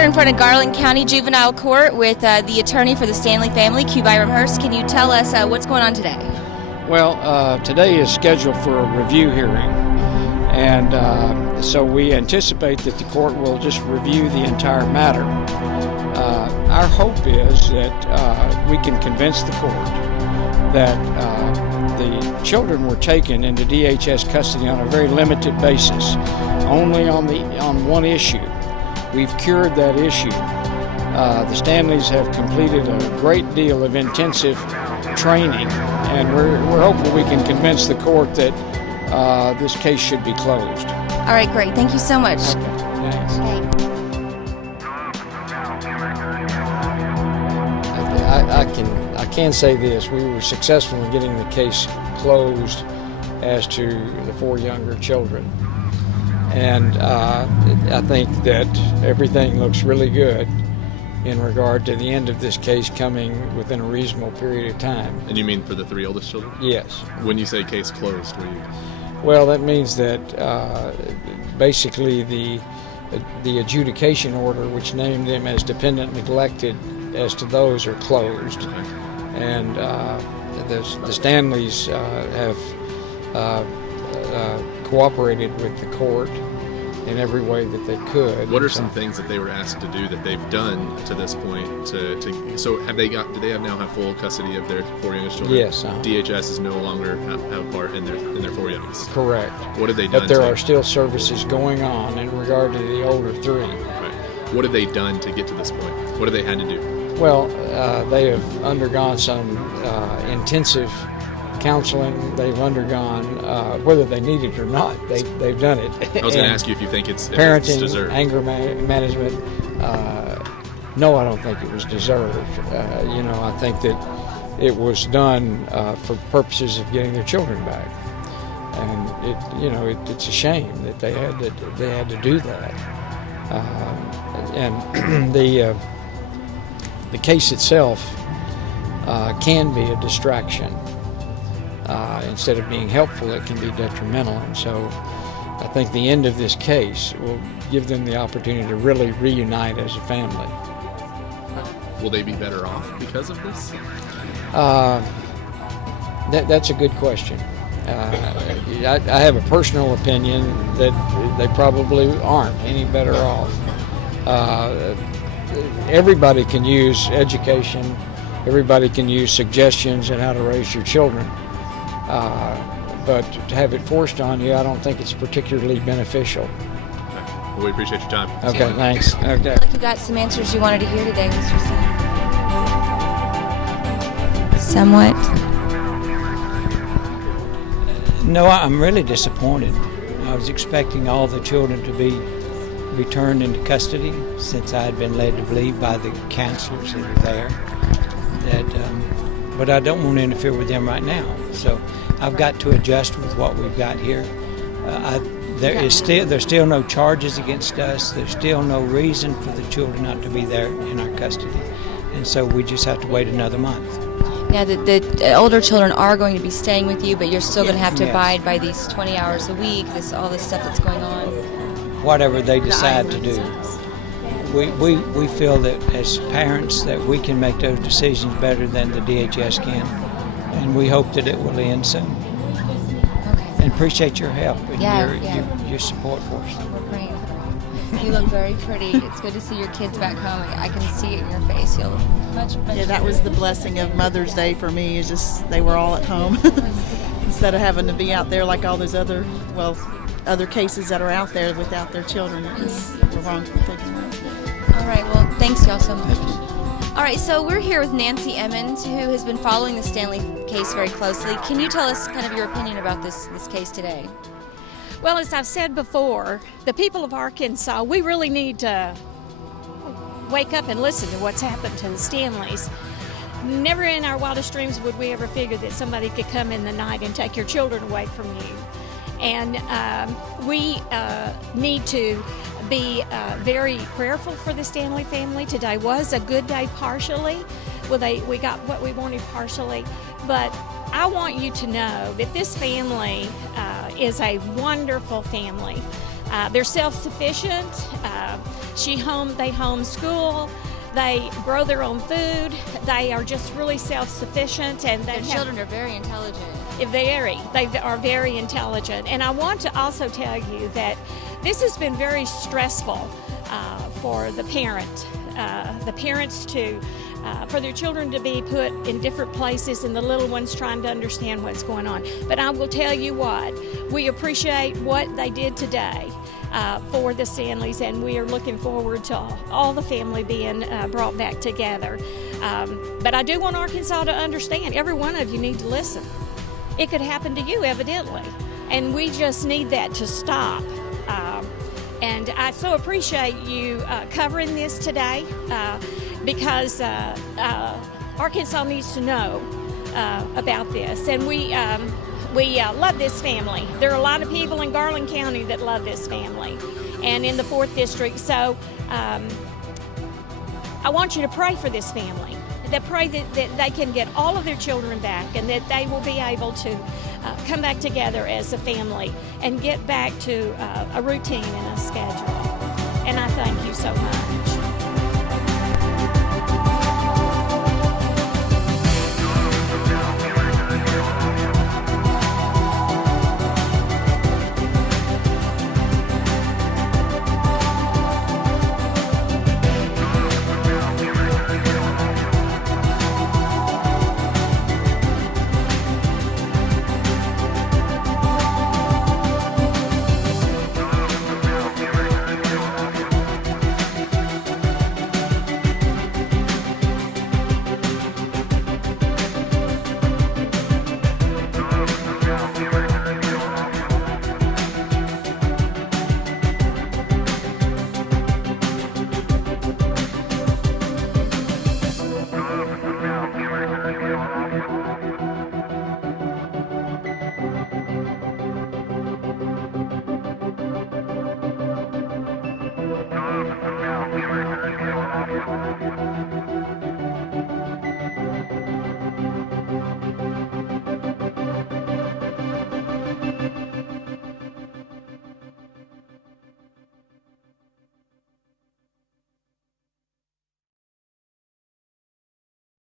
here in front of Garland County Juvenile Court with the attorney for the Stanley family, Q. Byram Hurst. Can you tell us what's going on today? Well, today is scheduled for a review hearing, and so we anticipate that the court will just review the entire matter. Our hope is that we can convince the court that the children were taken into DHS custody on a very limited basis, only on one issue. We've cured that issue. The Stanleys have completed a great deal of intensive training, and we're hopeful we can convince the court that this case should be closed. All right, great. Thank you so much. Okay, thanks. Okay. I can say this: we were successful in getting the case closed as to the 4 younger children, and I think that everything looks really good in regard to the end of this case coming within a reasonable period of time. And you mean for the 3 oldest children? Yes. When you say case closed, what do you? Well, that means that basically the adjudication order, which named them as dependent neglected, as to those are closed. Okay. And the Stanleys have cooperated with the court in every way that they could. What are some things that they were asked to do that they've done to this point? So do they now have full custody of their 4 youngest children? Yes. DHS is no longer have part in their 4 youngest. Correct. What have they done? But there are still services going on in regard to the older 3. Right. What have they done to get to this point? What have they had to do? Well, they have undergone some intensive counseling. They've undergone, whether they need it or not, they've done it. I was going to ask you if you think it's parenting, deserved. Anger management. No, I don't think it was deserved. I think that it was done for purposes of getting their children back, and it's a shame that they had to do that. And the case itself can be a distraction. Instead of being helpful, it can be detrimental. And so I think the end of this case will give them the opportunity to really reunite as a family. Will they be better off because of this? That's a good question. I have a personal opinion that they probably aren't any better off. Everybody can use education. Everybody can use suggestions on how to raise your children. But to have it forced on you, I don't think it's particularly beneficial. Okay. Well, we appreciate your time. Okay, thanks. Okay. I feel like you got some answers you wanted to hear today, Mr. C. Somewhat. No, I'm really disappointed. I was expecting all the children to be returned into custody, since I had been led to believe by the counselors that are there but I don't want to interfere with them right now. So I've got to adjust with what we've got here. There's still no charges against us. There's still no reason for the children not to be there in our custody, and so we just have to wait another month. Yeah, the older children are going to be staying with you, but you're still going to have to Yes. abide by these 20 hours a week, all this stuff that's going on. Whatever they decide to do. We feel that as parents that we can make those decisions better than the DHS can, and we hope that it will end soon. Okay. And appreciate your help and Yeah, your support for us. We're praying for you. You look very pretty. It's good to see your kids back home. I can see it in your face. You look much Yeah, that was the blessing of Mother's Day for me. Is just they were all at home instead of having to be out there like all those other cases that are out there without their children. It was the wrongful taken away. All right, well, thanks y'all so much. All right, so we're here with Nancy Emmons, who has been following the Stanley case very closely. Can you tell us kind of your opinion about this case today? Well, as I've said before, the people of Arkansas, we really need to wake up and listen to what's happened to the Stanleys. Never in our wildest dreams would we ever figure that somebody could come in the night and take your children away from you. And we need to be very prayerful for the Stanley family. Today was a good day partially. Well, we got what we wanted partially. But I want you to know that this family is a wonderful family. They're self-sufficient. They homeschool. They grow their own food. They are just really self-sufficient, and Their children are very intelligent. they are very intelligent. And I want to also tell you that this has been very stressful for the parents to for their children to be put in different places, and the little ones trying to understand what's going on. But I will tell you what, we appreciate what they did today for the Stanleys, and we are looking forward to all the family being brought back together. But I do want Arkansas to understand, every one of you need to listen. It could happen to you, evidently, and we just need that to stop. And I so appreciate you covering this today because Arkansas needs to know about this. And we love this family. There are a lot of people in Garland County that love this family and in the 4th District. So I want you to pray for this family. That pray that they can get all of their children back, and that they will be able to come back together as a family and get back to a routine and a schedule. And I thank you so much. Thank you.